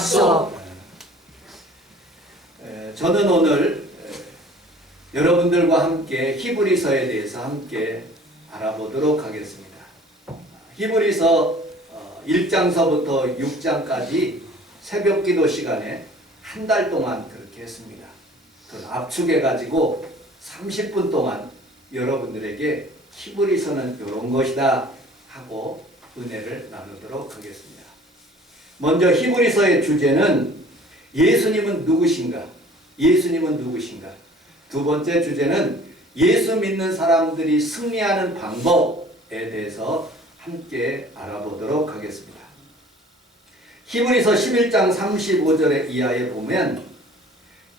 약속. 저는 오늘 여러분들과 함께 히브리서에 대해서 함께 알아보도록 하겠습니다. 히브리서 1장서부터 6장까지 새벽 기도 시간에 한 달 동안 그렇게 했습니다. 그걸 압축해 가지고 30분 동안 여러분들에게 히브리서는 이런 것이다 하고 은혜를 나누도록 하겠습니다. 먼저 히브리서의 주제는 예수님은 누구신가? 예수님은 누구신가? 두 번째 주제는 예수 믿는 사람들이 승리하는 방법에 대해서 함께 알아보도록 하겠습니다. 히브리서 11장 35절의 이하에 보면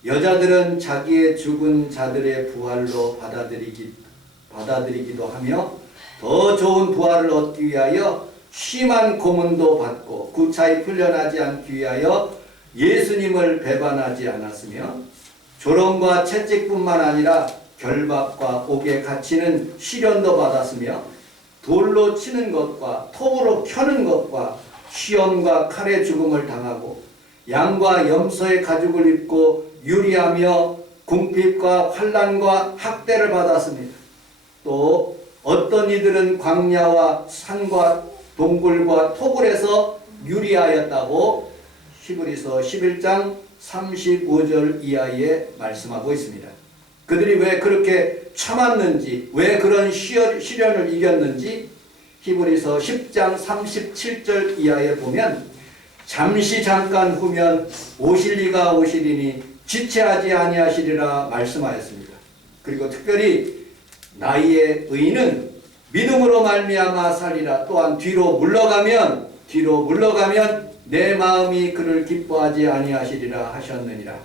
여자들은 자기의 죽은 자들의 부활로 받아들이기도 하며 더 좋은 부활을 얻기 위하여 심한 고문도 받고 구차히 풀려나지 않기 위하여 예수님을 배반하지 않았으며 조롱과 채찍뿐만 아니라 결박과 옥에 갇히는 시련도 받았으며 돌로 치는 것과 톱으로 켜는 것과 시험과 칼의 죽음을 당하고 양과 염소의 가죽을 입고 유리하며 궁핍과 환난과 학대를 받았습니다. 또 어떤 이들은 광야와 산과 동굴과 토굴에서 유리하였다고 히브리서 11장 35절 이하에 말씀하고 있습니다. 그들이 왜 그렇게 참았는지, 왜 그런 시련을 이겼는지 히브리서 10장 37절 이하에 보면 잠깐 후면 오실 이가 오시리니 지체하지 아니하시리라 말씀하였습니다. 그리고 특별히 나의 의인은 믿음으로 말미암아 살리라. 또한 뒤로 물러가면 내 마음이 그를 기뻐하지 아니하시리라 하셨느니라.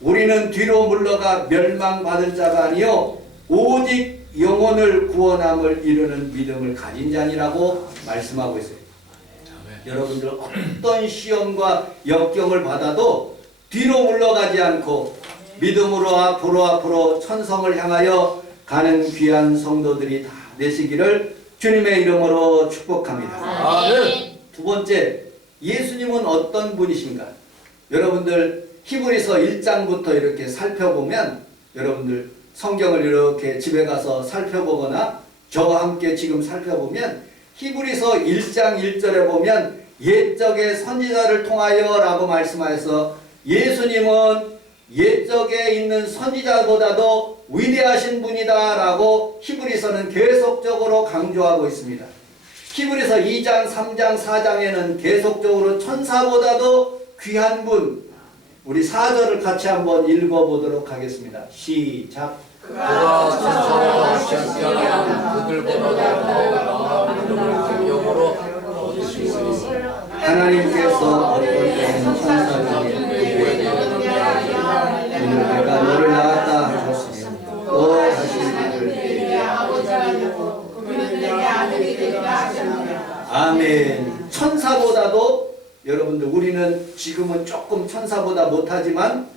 우리는 뒤로 물러가 멸망받을 자가 아니요 오직 영혼을 구원함을 이루는 믿음을 가진 자니라고 말씀하고 있어요. 여러분들 어떤 시험과 역경을 받아도 뒤로 물러가지 않고 믿음으로 앞으로 천성을 향하여 가는 귀한 성도들이 다 되시기를 주님의 이름으로 축복합니다. 아멘. 두 번째, 예수님은 어떤 분이신가? 여러분들 히브리서 1장부터 이렇게 살펴보면 여러분들 성경을 이렇게 집에 가서 살펴보거나 저와 함께 지금 살펴보면 히브리서 1장 1절에 보면 옛적의 선지자를 통하여 라고 말씀하여서 예수님은 옛적에 있는 선지자보다도 위대하신 분이다 라고 히브리서는 계속적으로 강조하고 있습니다. 히브리서 2장 3장 4장에는 계속적으로 천사보다도 귀한 분, 우리 4절을 같이 한번 읽어보도록 하겠습니다. 시작. 그가 천사와 시험하는 그들보다 더 영으로 얻으시고 하나님께서 어떤 때는 천사에게 내가 너를 낳았다 하셨으며 또 다시 아멘. 천사보다도 여러분들 우리는 지금은 조금 천사보다 못하지만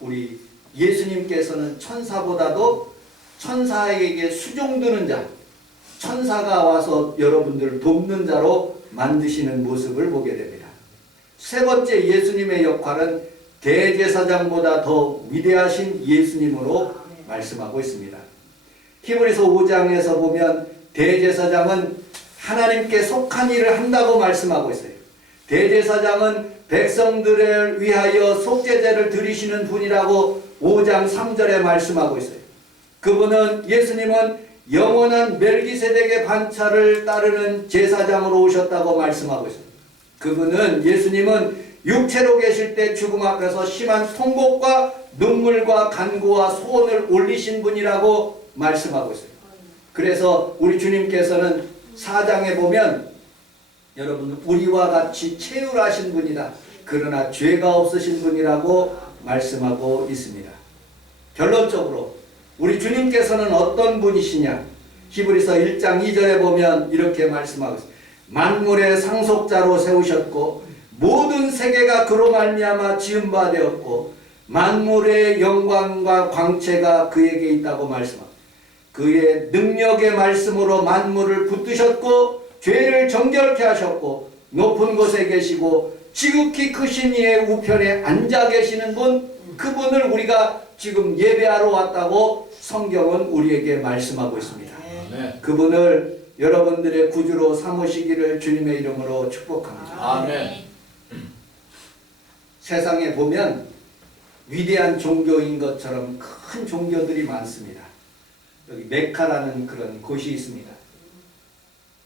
우리 예수님께서는 천사보다도 천사에게 수종드는 자, 천사가 와서 여러분들을 돕는 자로 만드시는 모습을 보게 됩니다. 세 번째 예수님의 역할은 대제사장보다 더 위대하신 예수님으로 말씀하고 있습니다. 히브리서 5장에서 보면 대제사장은 하나님께 속한 일을 한다고 말씀하고 있어요. 대제사장은 백성들을 위하여 속죄제를 드리시는 분이라고 5장 3절에 말씀하고 있어요. 그분은 예수님은 영원한 멜기세덱의 반차를 따르는 제사장으로 오셨다고 말씀하고 있어요. 그분은 예수님은 육체로 계실 때 죽음 앞에서 심한 통곡과 눈물과 간구와 소원을 올리신 분이라고 말씀하고 있어요. 그래서 우리 주님께서는 4장에 보면 여러분 우리와 같이 체휼하신 분이다. 그러나 죄가 없으신 분이라고 말씀하고 있습니다. 결론적으로 우리 주님께서는 어떤 분이시냐? 히브리서 1장 2절에 보면 이렇게 말씀하고 있습니다. 만물의 상속자로 세우셨고 모든 세계가 그로 말미암아 지은 바 되었고 만물의 영광과 광채가 그에게 있다고 말씀합니다. 그의 능력의 말씀으로 만물을 붙드셨고 죄를 정결케 하셨고 높은 곳에 계시고 지극히 크신 이의 우편에 앉아 계시는 분, 그분을 우리가 지금 예배하러 왔다고 성경은 우리에게 말씀하고 있습니다. 아멘. 그분을 여러분들의 구주로 삼으시기를 주님의 이름으로 축복합니다. 아멘. 세상에 보면 위대한 종교인 것처럼 큰 종교들이 많습니다. 여기 메카라는 그런 곳이 있습니다.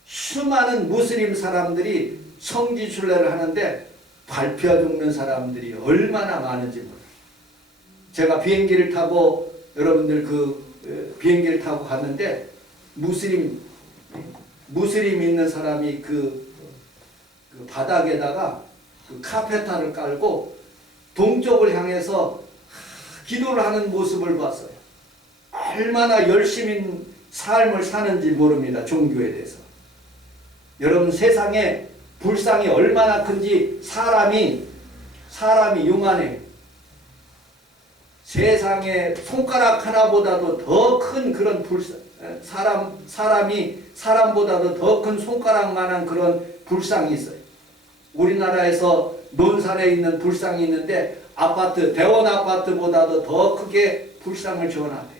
수많은 무슬림 사람들이 성지순례를 하는데 밟혀 죽는 사람들이 얼마나 많은지 몰라요. 제가 비행기를 타고 여러분들 비행기를 타고 갔는데 무슬림 있는 사람이 그 바닥에다가 그 카페타를 깔고 동쪽을 향해서 기도를 하는 모습을 봤어요. 얼마나 열심히 삶을 사는지 모릅니다. 종교에 대해서. 여러분 세상에 불상이 얼마나 큰지 사람이 용안해. 세상에 손가락 하나보다도 더 큰 그런 불상, 사람이 사람보다도 더 큰 손가락만한 그런 불상이 있어요. 우리나라에서 논산에 있는 불상이 있는데 대원 아파트보다도 더 크게 불상을 지어놨대요.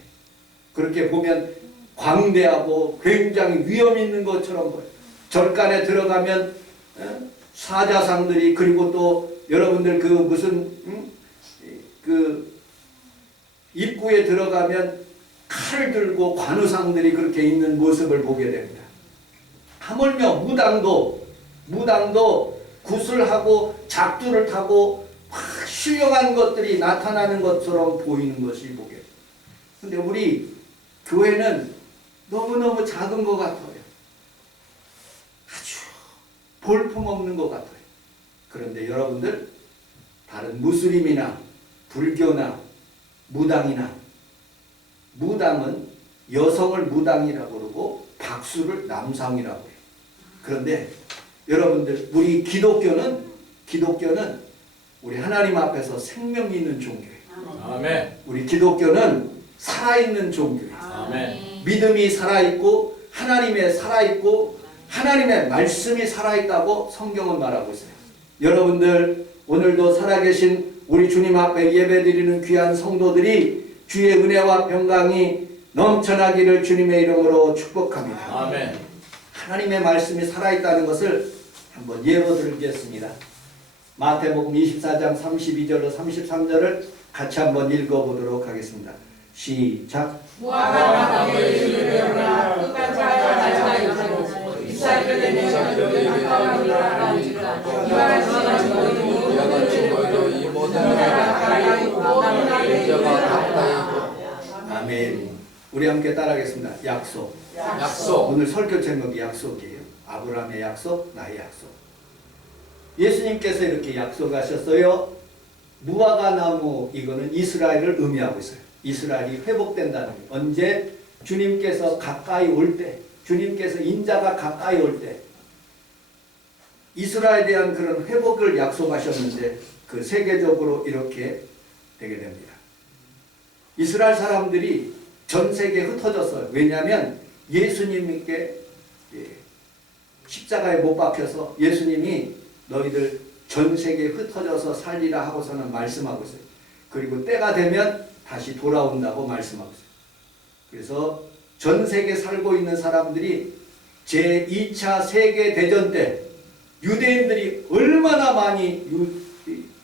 그렇게 보면 광대하고 굉장히 위험 있는 것처럼 보여요. 절간에 들어가면 사자상들이, 그리고 또 여러분들 입구에 들어가면 칼을 들고 관우상들이 그렇게 있는 모습을 보게 됩니다. 하물며 무당도 구슬하고 작두를 타고 막 신령한 것들이 나타나는 것처럼 보이는 것이 보게 됩니다. 근데 우리 교회는 너무너무 작은 것 같아요. 아주 볼품없는 것 같아요. 그런데 여러분들 다른 무슬림이나 불교나 무당은 여성을 무당이라고 그러고 박수를 남상이라고 해요. 그런데 여러분들 우리 기독교는 우리 하나님 앞에서 생명이 있는 종교예요. 아멘. 우리 기독교는 살아있는 종교예요. 아멘. 믿음이 살아있고 하나님의 말씀이 살아있다고 성경은 말하고 있어요. 여러분들 오늘도 살아계신 우리 주님 앞에 예배드리는 귀한 성도들이 주의 은혜와 평강이 넘쳐나기를 주님의 이름으로 축복합니다. 아멘. 하나님의 말씀이 살아있다는 것을 한번 예로 들겠습니다. 마태복음 24장 32절로 33절을 같이 한번 읽어보도록 하겠습니다. 시작. 아멘. 우리 함께 따라하겠습니다. 약속. 오늘 설교 제목이 약속이에요. 아브라함의 약속, 나의 약속. 예수님께서 이렇게 약속하셨어요. 무화과 나무, 이거는 이스라엘을 의미하고 있어요. 이스라엘이 회복된다는 거예요. 언제? 주님께서 가까이 올 때, 주님께서 인자가 가까이 올 때 이스라엘에 대한 그런 회복을 약속하셨는데 그 세계적으로 이렇게 되게 됩니다. 이스라엘 사람들이 전 세계에 흩어졌어요. 왜냐하면 예수님께 십자가에 못 박혀서 예수님이 너희들 전 세계에 흩어져서 살리라 하고서는 말씀하고 있어요. 그리고 때가 되면 다시 돌아온다고 말씀하고 있어요. 그래서 전 세계에 살고 있는 사람들이 제2차 세계대전 때 유대인들이 얼마나 많이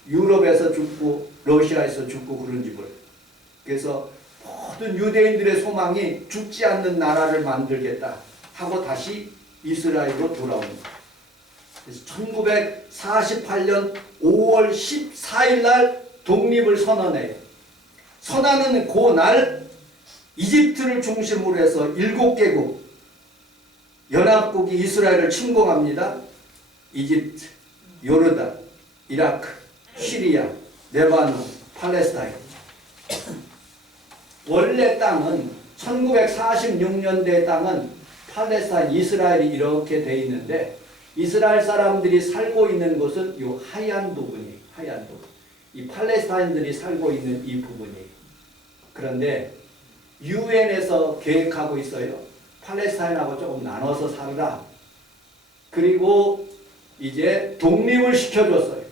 유럽에서 죽고 러시아에서 죽고 그런지 몰라요. 그래서 모든 유대인들의 소망이 죽지 않는 나라를 만들겠다 하고 다시 이스라엘로 돌아오는 거예요. 그래서 1948년 5월 14일 날 독립을 선언해요. 선언하는 그날 이집트를 중심으로 해서 7개국 연합국이 이스라엘을 침공합니다. 이집트, 요르단, 이라크, 시리아, 레바논, 팔레스타인. 원래 땅은 1946년대 땅은 팔레스타인, 이스라엘이 이렇게 돼 있는데 이스라엘 사람들이 살고 있는 곳은 이 하얀 부분이에요. 하얀 부분. 이 팔레스타인들이 살고 있는 이 부분이에요. 그런데 유엔에서 계획하고 있어요. 팔레스타인하고 조금 나눠서 살으라. 그리고 이제 독립을 시켜줬어요.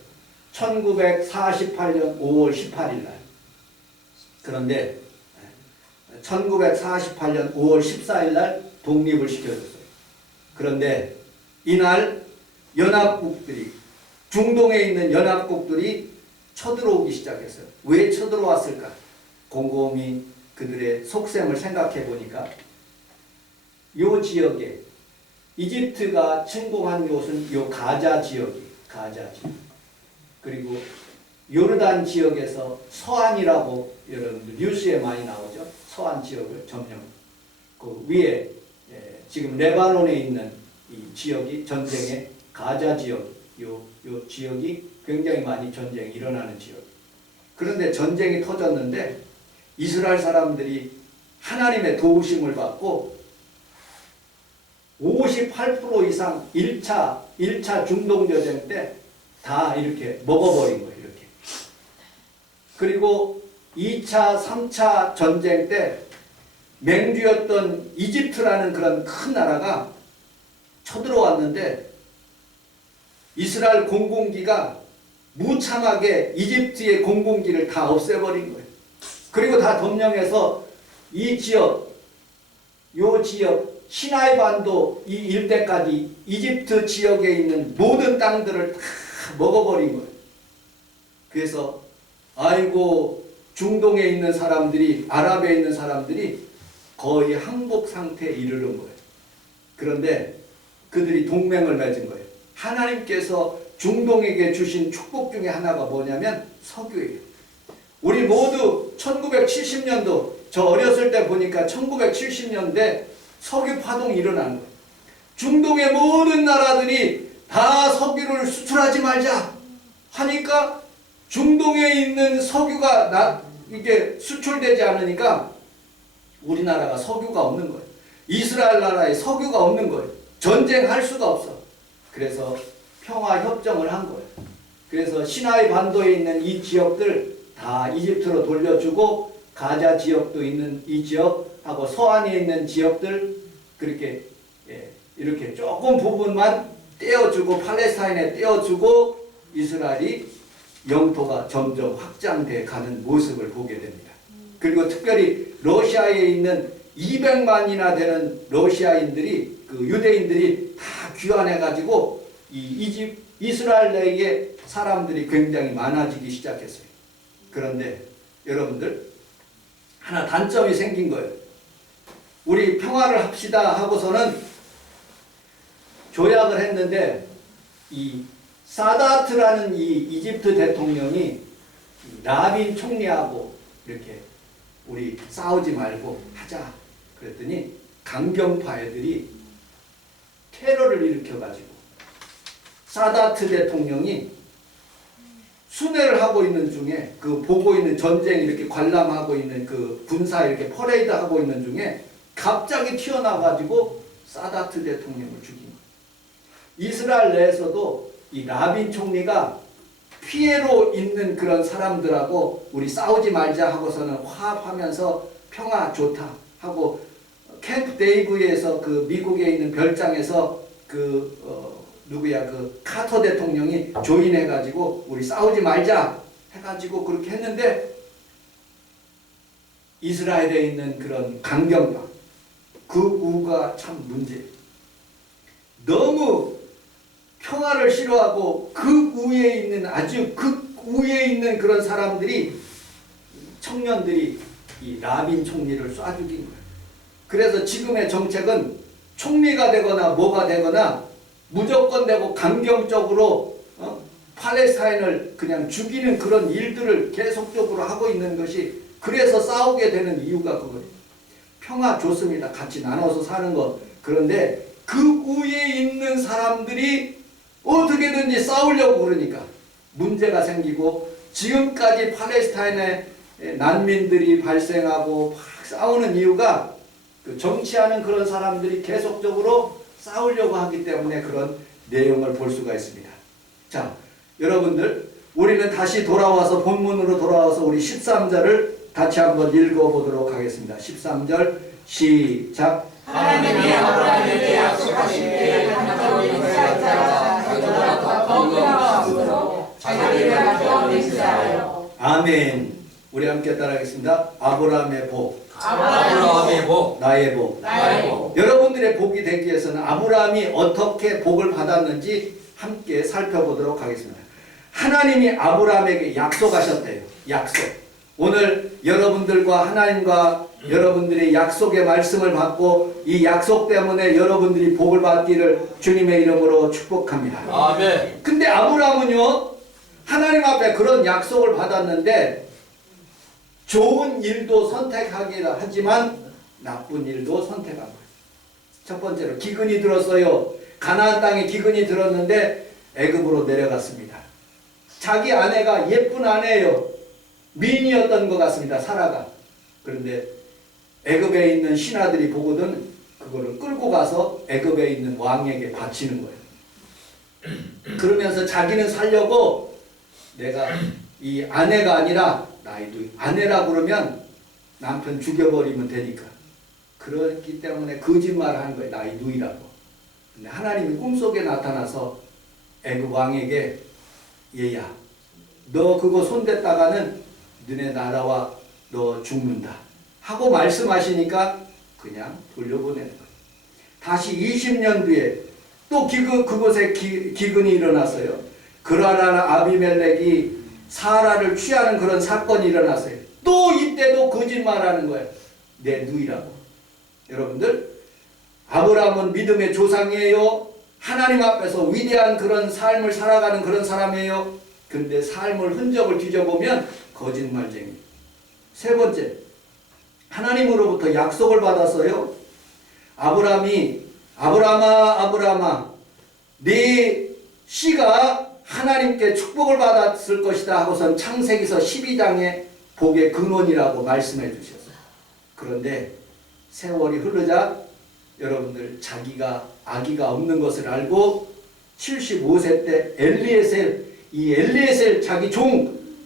1948년 5월 18일 날. 그런데 1948년 5월 14일 날 독립을 시켜줬어요. 그런데 이날 연합국들이, 중동에 있는 연합국들이 쳐들어오기 시작했어요. 왜 쳐들어왔을까? 곰곰이 그들의 속셈을 생각해 보니까 이 지역에 이집트가 침공한 곳은 이 가자 지역이에요. 가자 지역. 그리고 요르단 지역에서 서안이라고 여러분들 뉴스에 많이 나오죠. 서안 지역을 점령. 그 위에 지금 레바논에 있는 이 지역이 전쟁의 가자 지역, 요 지역이 굉장히 많이 전쟁이 일어나는 지역. 그런데 전쟁이 터졌는데 이스라엘 사람들이 하나님의 도우심을 받고 58% 이상 1차 중동전쟁 때 다 이렇게 먹어버린 거예요. 이렇게. 그리고 2차, 3차 전쟁 때 맹주였던 이집트라는 그런 큰 나라가 쳐들어왔는데 이스라엘 공군기가 무참하게 이집트의 공군기를 다 없애버린 거예요. 그리고 다 점령해서 이 지역, 요 지역, 시나이 반도 이 일대까지 이집트 지역에 있는 모든 땅들을 다 먹어버린 거예요. 그래서 아이고 중동에 있는 사람들이, 아랍에 있는 사람들이 거의 항복 상태에 이르는 거예요. 그런데 그들이 동맹을 맺은 거예요. 하나님께서 중동에게 주신 축복 중에 하나가 뭐냐면 석유예요. 우리 모두 1970년도, 저 어렸을 때 보니까 1970년대 석유 파동이 일어난 거예요. 중동의 모든 나라들이 다 석유를 수출하지 말자 하니까 중동에 있는 석유가 이게 수출되지 않으니까 우리나라가 석유가 없는 거예요. 이스라엘 나라에 석유가 없는 거예요. 전쟁할 수가 없어. 그래서 평화협정을 한 거예요. 그래서 시나이 반도에 있는 이 지역들 다 이집트로 돌려주고 가자 지역도 있는 이 지역하고 서안에 있는 지역들 그렇게 이렇게 조금 부분만 떼어주고 팔레스타인에 떼어주고 이스라엘이 영토가 점점 확장돼 가는 모습을 보게 됩니다. 그리고 특별히 러시아에 있는 200만이나 되는 러시아인들이 그 유대인들이 다 귀환해 가지고 이 이스라엘 내에 사람들이 굉장히 많아지기 시작했어요. 그런데 여러분들 하나 단점이 생긴 거예요. 우리 평화를 합시다 하고서는 조약을 했는데 이 사다트라는 이 이집트 대통령이 라빈 총리하고 이렇게 우리 싸우지 말고 하자 그랬더니 강경파 애들이 테러를 일으켜가지고 사다트 대통령이 순회를 하고 있는 중에 그 보고 있는 전쟁 이렇게 관람하고 있는 그 군사 이렇게 퍼레이드 하고 있는 중에 갑자기 튀어나와가지고 사다트 대통령을 죽인 거예요. 이스라엘 내에서도 이 라빈 총리가 피해로 있는 그런 사람들하고 우리 싸우지 말자 하고서는 화합하면서 평화 좋다 하고 캠프 데이비드에서 그 미국에 있는 별장에서 누구야 그 카터 대통령이 조인해가지고 우리 싸우지 말자 해가지고 그렇게 했는데 이스라엘에 있는 그런 강경파 극우가 참 문제예요. 너무 평화를 싫어하고 극우에 있는 아주 극우에 있는 그런 사람들이 청년들이 이 라빈 총리를 쏴 죽인 거예요. 그래서 지금의 정책은 총리가 되거나 뭐가 되거나 무조건 되고 강경적으로 팔레스타인을 그냥 죽이는 그런 일들을 계속적으로 하고 있는 것이 그래서 싸우게 되는 이유가 그거예요. 평화 좋습니다. 같이 나눠서 사는 것. 그런데 극우에 있는 사람들이 어떻게든지 싸우려고 그러니까 문제가 생기고 지금까지 팔레스타인에 난민들이 발생하고 막 싸우는 이유가 그 정치하는 그런 사람들이 계속적으로 싸우려고 하기 때문에 그런 내용을 볼 수가 있습니다. 자, 여러분들 우리는 다시 돌아와서 본문으로 돌아와서 우리 13절을 같이 한번 읽어보도록 하겠습니다. 13절 시작. 하나님이 아브라함에게 약속하신 때 하나님의 자녀가 자기보다 더 거룩하시고 자기를 포함되시하여. 아멘. 우리 함께 따라하겠습니다. 아브라함의 복, 아브라함의 복, 나의 복. 나의 복. 여러분들의 복이 되기 위해서는 아브라함이 어떻게 복을 받았는지 함께 살펴보도록 하겠습니다. 하나님이 아브라함에게 약속하셨대요. 약속. 오늘 여러분들과 하나님과 여러분들의 약속의 말씀을 받고 이 약속 때문에 여러분들이 복을 받기를 주님의 이름으로 축복합니다. 아멘. 근데 아브라함은요, 하나님 앞에 그런 약속을 받았는데 좋은 일도 선택하기도 하지만 나쁜 일도 선택한 거예요. 첫 번째로 기근이 들었어요. 가나안 땅에 기근이 들었는데 애굽으로 내려갔습니다. 자기 아내가 예쁜 아내예요. 미인이었던 것 같습니다. 사라가. 그런데 애굽에 있는 신하들이 보거든 그거를 끌고 가서 애굽에 있는 왕에게 바치는 거예요. 그러면서 자기는 살려고 내가 이 아내가 아니라 나의 누이, 아내라 그러면 남편 죽여버리면 되니까 그렇기 때문에 거짓말을 하는 거예요. 나의 누이라고. 근데 하나님이 꿈속에 나타나서 애굽 왕에게 얘야 너 그거 손댔다가는 너네 나라와 너 죽는다 하고 말씀하시니까 그냥 돌려보내는 거예요. 다시 20년 뒤에 또 그곳에 기근이 일어났어요. 그라나 아비멜렉이 사라를 취하는 그런 사건이 일어났어요. 또 이때도 거짓말하는 거예요. 내 누이라고. 여러분들 아브라함은 믿음의 조상이에요. 하나님 앞에서 위대한 그런 삶을 살아가는 그런 사람이에요. 그런데 삶을 흔적을 뒤져보면 거짓말쟁이. 세 번째, 하나님으로부터 약속을 받았어요. 아브라함이 아브라함아 네 씨가 하나님께 축복을 받았을 것이다 하고선 창세기서 12장의 복의 근원이라고 말씀해 주셨어요. 그런데 세월이 흐르자 여러분들 자기가 아기가 없는 것을 알고 75세 때 엘리에셀 자기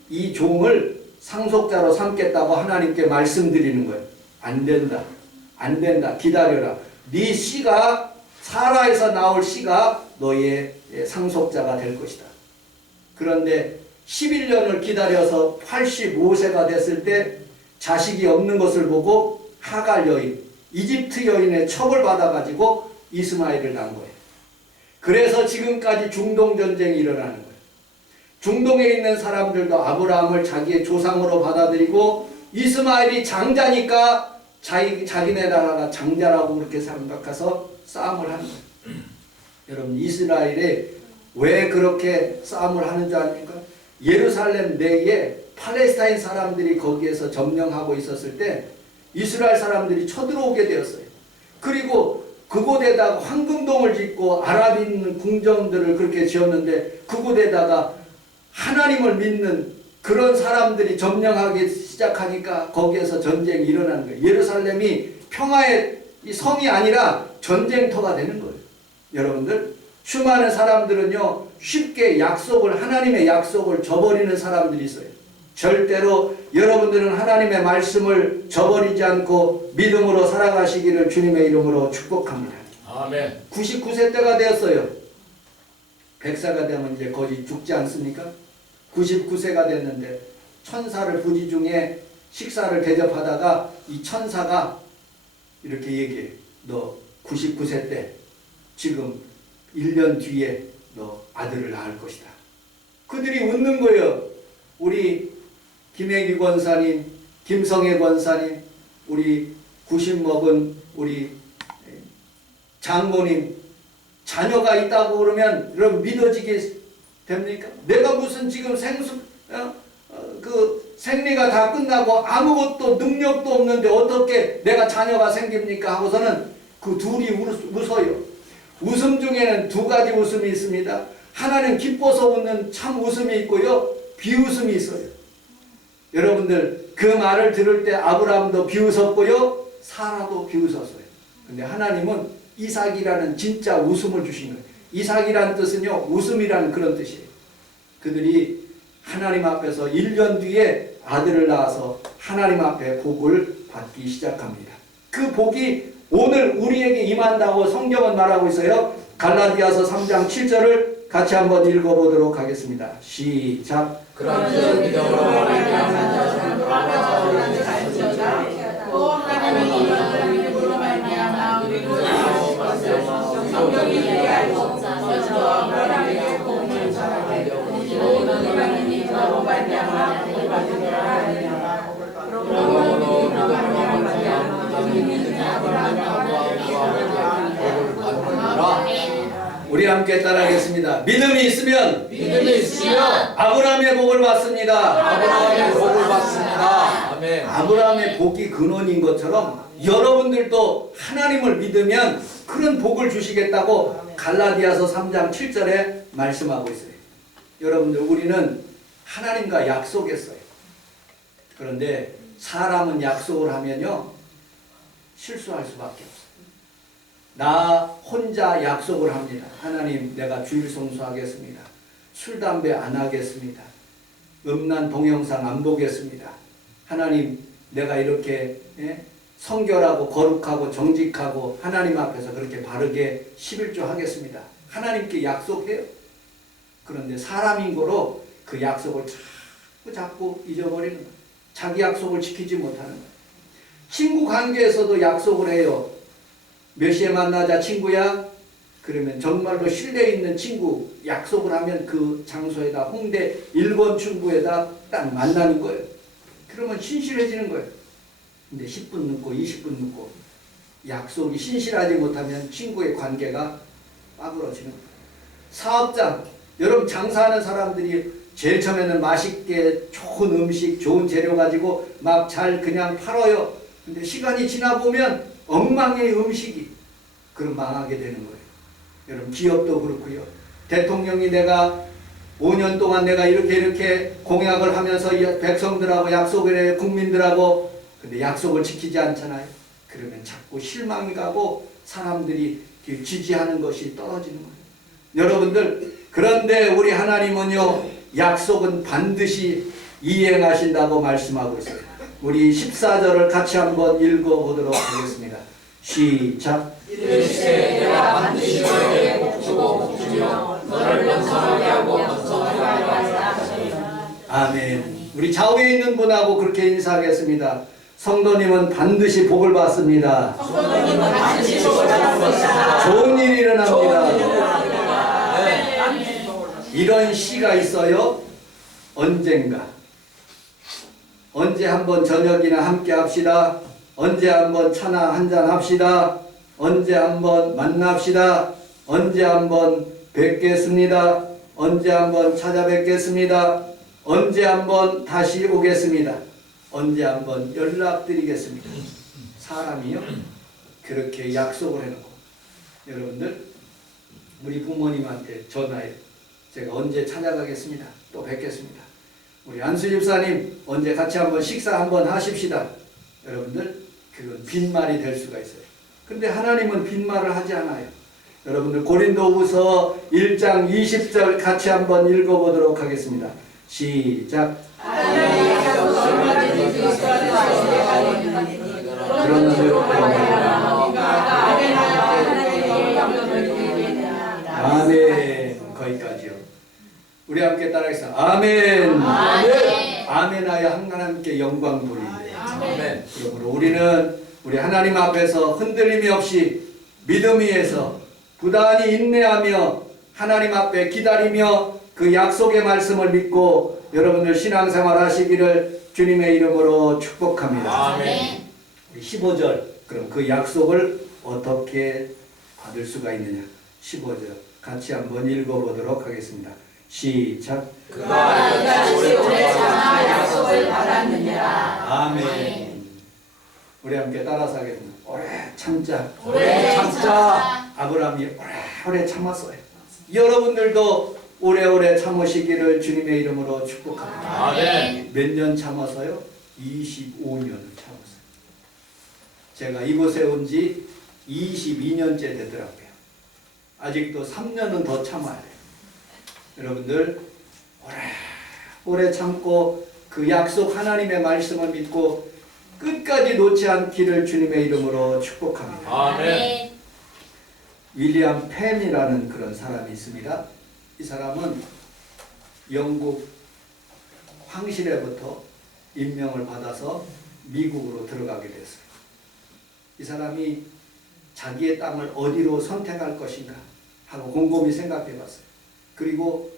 이 종을 상속자로 삼겠다고 하나님께 말씀드리는 거예요. 안 된다 기다려라. 네 씨가 사라에서 나올 씨가 너의 상속자가 될 것이다. 그런데 11년을 기다려서 85세가 됐을 때 자식이 없는 것을 보고 하갈 여인, 이집트 여인의 처벌받아가지고 이스마엘을 낳은 거예요. 그래서 지금까지 중동전쟁이 일어나는 거예요. 중동에 있는 사람들도 아브라함을 자기의 조상으로 받아들이고 이스마엘이 장자니까 자기네 나라가 장자라고 그렇게 생각해서 싸움을 하는 거예요. 여러분 이스라엘에 왜 그렇게 싸움을 하는 줄 아십니까? 예루살렘 내에 팔레스타인 사람들이 거기에서 점령하고 있었을 때 이스라엘 사람들이 쳐들어오게 되었어요. 그리고 그곳에다가 황금동을 짓고 아랍인 궁정들을 그렇게 지었는데 그곳에다가 하나님을 믿는 그런 사람들이 점령하기 시작하니까 거기에서 전쟁이 일어나는 거예요. 예루살렘이 평화의 성이 아니라 전쟁터가 되는 거예요. 여러분들 수많은 사람들은요 쉽게 하나님의 약속을 저버리는 사람들이 있어요. 절대로 여러분들은 하나님의 말씀을 저버리지 않고 믿음으로 살아가시기를 주님의 이름으로 축복합니다. 아멘. 99세 때가 되었어요. 100세가 되면 이제 거의 죽지 않습니까? 99세가 됐는데 천사를 부지 중에 식사를 대접하다가 이 천사가 이렇게 얘기해. 너 99세 때 지금 1년 뒤에 너 아들을 낳을 것이다. 그들이 웃는 거예요. 우리 김혜기 권사님, 김성애 권사님, 우리 90 먹은 우리 장모님 자녀가 있다고 그러면 여러분 믿어지게 됩니까? 내가 무슨 지금 생리가 다 끝나고 아무것도 능력도 없는데 어떻게 내가 자녀가 생깁니까? 하고서는 그 둘이 웃어요. 웃음 중에는 두 가지 웃음이 있습니다. 하나는 기뻐서 웃는 참 웃음이 있고요. 비웃음이 있어요. 여러분들 그 말을 들을 때 아브라함도 비웃었고요. 사라도 비웃었어요. 근데 하나님은 이삭이라는 진짜 웃음을 주신 거예요. 이삭이라는 뜻은요. 웃음이라는 그런 뜻이에요. 그들이 하나님 앞에서 1년 뒤에 아들을 낳아서 하나님 앞에 복을 받기 시작합니다. 그 복이 오늘 우리에게 임한다고 성경은 말하고 있어요. 갈라디아서 3장 7절을 같이 한번 읽어보도록 하겠습니다. 시작. 그런즉 믿음으로 말미암는 자는 돌아가서 갈지어다. 또 하나님이 이런 믿음으로 말미암아 우리를 구하신 것을 성경이 얘기하고 먼저 아브라함에게 복음을 전하되 모든 이방인이 너로 말미암아 복을 받으리라 하느니라. 그러므로 믿음으로 말미암아 믿는 아브라함과 복을 받느니라. 우리 함께 따라하겠습니다. 믿음이 있으면 믿음이 있으면 아브라함의 복을 받습니다. 아브라함의 복을 받습니다. 아멘. 아브라함의 복이 근원인 것처럼 여러분들도 하나님을 믿으면 그런 복을 주시겠다고 갈라디아서 3장 7절에 말씀하고 있어요. 여러분들, 우리는 하나님과 약속했어요. 그런데 사람은 약속을 하면요 실수할 수밖에 없어요. 나 혼자 약속을 합니다. 하나님, 내가 주일 성수하겠습니다. 술, 담배 안 하겠습니다. 음란 동영상 안 보겠습니다. 하나님, 내가 이렇게 성결하고 거룩하고 정직하고 하나님 앞에서 그렇게 바르게 11조 하겠습니다. 하나님께 약속해요. 그런데 사람인 거로 그 약속을 자꾸 잊어버리는 거예요. 자기 약속을 지키지 못하는 거예요. 친구 관계에서도 약속을 해요. 몇 시에 만나자 친구야? 그러면 정말로 신뢰 있는 친구 약속을 하면 그 장소에다 홍대 1번 출구에다 딱 만나는 거예요. 그러면 신실해지는 거예요. 근데 10분 늦고 20분 늦고 약속이 신실하지 못하면 친구의 관계가 빠그러지는 거예요. 사업장, 여러분 장사하는 사람들이 제일 처음에는 맛있게 좋은 음식, 좋은 재료 가지고 막 잘 그냥 팔아요. 근데 시간이 지나 보면 엉망의 음식이 그럼 망하게 되는 거예요. 여러분 기업도 그렇고요. 대통령이 내가 5년 동안 내가 이렇게 공약을 하면서 백성들하고 약속을 해요. 국민들하고. 근데 약속을 지키지 않잖아요. 그러면 자꾸 실망이 가고 사람들이 지지하는 것이 떨어지는 거예요. 여러분들, 그런데 우리 하나님은요 약속은 반드시 이행하신다고 말씀하고 있어요. 우리 14절을 같이 한번 읽어보도록 하겠습니다. 시작. 이르시되 내가 반드시 너에게 복주고 복주며 너를 번성하게 하고 번성하게 하리라. 아멘. 우리 좌우에 있는 분하고 그렇게 인사하겠습니다. 성도님은 반드시 복을 받습니다. 성도님은 반드시 복을 받습니다. 좋은 일이 일어납니다. 네. 이런 시가 있어요. 언젠가. 언제 한번 저녁이나 함께 합시다. 언제 한번 차나 한잔 합시다. 언제 한번 만납시다. 언제 한번 뵙겠습니다. 언제 한번 찾아뵙겠습니다. 언제 한번 다시 오겠습니다. 언제 한번 연락드리겠습니다. 사람이요 그렇게 약속을 해놓고, 여러분들 우리 부모님한테 전화해요. 제가 언제 찾아가겠습니다. 또 뵙겠습니다. 우리 안수 집사님 언제 같이 한번 식사 한번 하십시다. 여러분들 그건 빈말이 될 수가 있어요. 근데 하나님은 빈말을 하지 않아요. 여러분들 고린도후서 1장 20절 같이 한번 읽어보도록 하겠습니다. 시작. 아멘. 거기까지요. 우리 함께 따라하겠습니다. 아멘. 아멘. 아멘하여 하나님께 영광 돌리네. 아멘. 그러므로 우리는 우리 하나님 앞에서 흔들림이 없이 믿음 위에서 부단히 인내하며 하나님 앞에 기다리며 그 약속의 말씀을 믿고 여러분들 신앙생활 하시기를 주님의 이름으로 축복합니다. 아멘. 우리 15절, 그럼 그 약속을 어떻게 받을 수가 있느냐. 15절 같이 한번 읽어보도록 하겠습니다. 시작. 그가 이같이 오래 참아 약속을 받았느니라. 아멘. 우리 함께 따라서 하겠습니다. 오래 참자. 오래 참자. 아브라함이 오래 참았어요. 여러분들도 오래오래 참으시기를 주님의 이름으로 축복합니다. 아멘. 몇 년 참았어요? 25년을 참았어요. 제가 이곳에 온 지 22년째 되더라고요. 아직도 3년은 더 참아야 돼요. 여러분들 오래 참고 그 약속 하나님의 말씀을 믿고 끝까지 놓지 않기를 주님의 이름으로 축복합니다. 아멘. 윌리엄 펜이라는 그런 사람이 있습니다. 이 사람은 영국 황실에부터 임명을 받아서 미국으로 들어가게 됐어요. 이 사람이 자기의 땅을 어디로 선택할 것인가 하고 곰곰이 생각해 봤어요. 그리고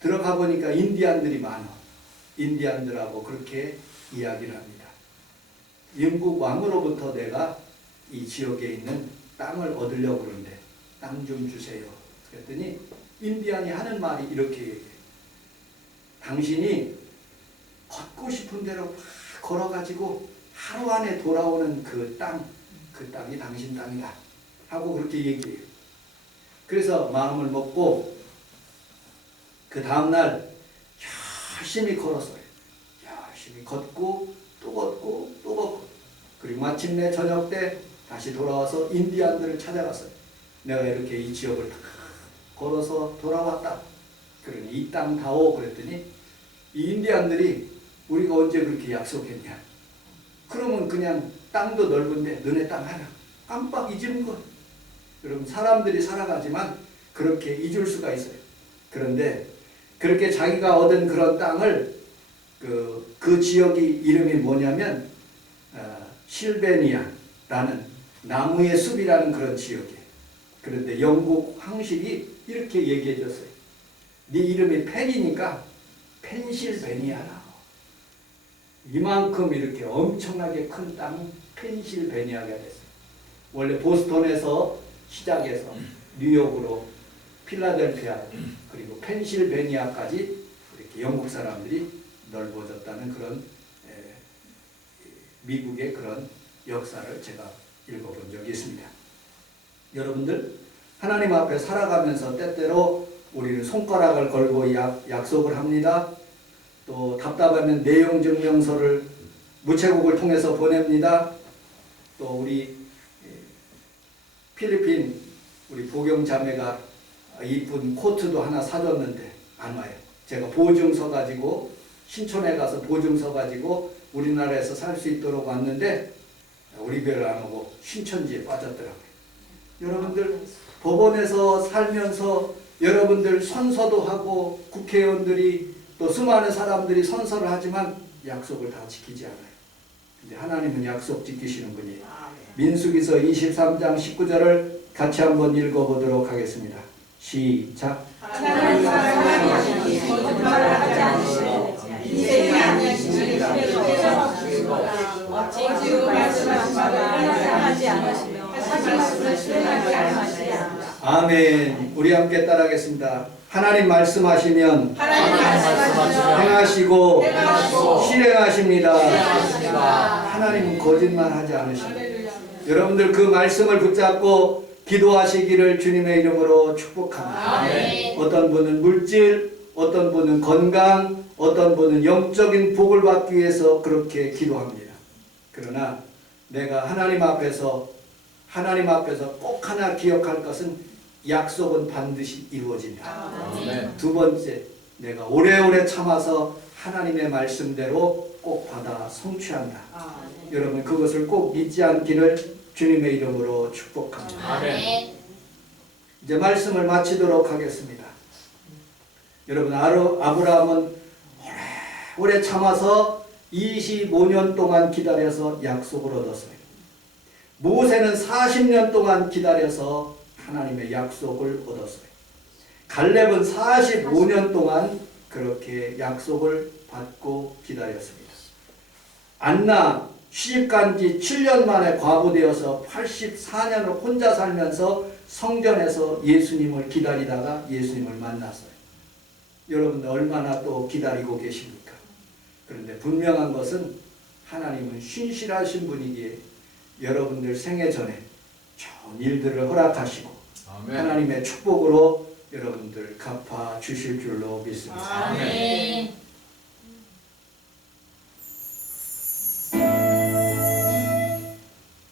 들어가 보니까 인디안들이 많아. 인디안들하고 그렇게 이야기를 합니다. 영국 왕으로부터 내가 이 지역에 있는 땅을 얻으려고 그러는데 땅 좀 주세요. 그랬더니 인디안이 하는 말이 이렇게 얘기해요. 당신이 걷고 싶은 대로 막 걸어가지고 하루 안에 돌아오는 그 땅이 당신 땅이다 하고 그렇게 얘기해요. 그래서 마음을 먹고 그 다음날 열심히 걸었어요. 열심히 걷고 또 걷고 또 걷고, 그리고 마침내 저녁 때 다시 돌아와서 인디안들을 찾아갔어요. 내가 이렇게 이 지역을 다 걸어서 돌아왔다. 그러니 이 땅 다오 그랬더니 이 인디안들이 우리가 언제 그렇게 약속했냐. 그러면 그냥 땅도 넓은데 너네 땅 하나 깜빡 잊은 것. 여러분 사람들이 살아가지만 그렇게 잊을 수가 있어요. 그런데 그렇게 자기가 얻은 그런 땅을 그 지역이 이름이 뭐냐면 실베니아라는 나무의 숲이라는 그런 지역이에요. 그런데 영국 황실이 이렇게 얘기해 줬어요. 네 이름이 펜이니까 펜실베니아라고. 이만큼 이렇게 엄청나게 큰 땅이 펜실베니아가 됐어요. 원래 보스턴에서 시작해서 뉴욕으로 필라델피아 그리고 펜실베니아까지 이렇게 영국 사람들이 넓어졌다는 그런 미국의 그런 역사를 제가 읽어본 적이 있습니다. 여러분들 하나님 앞에 살아가면서 때때로 우리는 손가락을 걸고 약속을 합니다. 또 답답하면 내용 증명서를 무채국을 통해서 보냅니다. 또 우리 필리핀 우리 보경 자매가 이쁜 코트도 하나 사줬는데 안 와요. 제가 보증서 가지고 신촌에 가서 보증서 가지고 우리나라에서 살 수 있도록 왔는데 우리 배를 안 오고 신천지에 빠졌더라고요. 여러분들 법원에서 살면서 여러분들 선서도 하고 국회의원들이 또 수많은 사람들이 선서를 하지만 약속을 다 지키지 않아요. 근데 하나님은 약속 지키시는 분이에요. 민수기서 23장 19절을 같이 한번 읽어보도록 하겠습니다. 시작. 하나님 사랑하시니 거짓말을 하지 않으시고 인생이 아니시니 어찌 그 말씀하신 바를 하지 않으시며 하신 말씀을 실행하지 않으시냐. 아멘. 우리 함께 따라하겠습니다. 하나님 말씀하시면 행하시고 실행하십니다. 하나님은 거짓말하지 않으십니다. 여러분들 그 말씀을 붙잡고 기도하시기를 주님의 이름으로 축복합니다. 아멘. 어떤 분은 물질, 어떤 분은 건강, 어떤 분은 영적인 복을 받기 위해서 그렇게 기도합니다. 그러나 내가 하나님 앞에서 꼭 하나 기억할 것은 약속은 반드시 이루어진다. 아멘. 두 번째, 내가 오래오래 참아서 하나님의 말씀대로 꼭 받아 성취한다. 여러분 그것을 꼭 잊지 않기를 주님의 이름으로 축복합니다. 아멘. 이제 말씀을 마치도록 하겠습니다. 여러분 아브라함은 오래 참아서 25년 동안 기다려서 약속을 얻었어요. 모세는 40년 동안 기다려서 하나님의 약속을 얻었어요. 갈렙은 45년 동안 그렇게 약속을 받고 기다렸습니다. 안나 시집간 지 7년 만에 과부되어서 84년을 혼자 살면서 성전에서 예수님을 기다리다가 예수님을 만났어요. 여러분들 얼마나 또 기다리고 계십니까? 그런데 분명한 것은 하나님은 신실하신 분이기에 여러분들 생애 전에 좋은 일들을 허락하시고 아멘. 하나님의 축복으로 여러분들 갚아 주실 줄로 믿습니다. 아멘.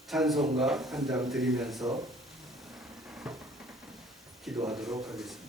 찬송가 한 장 드리면서 기도하도록 하겠습니다.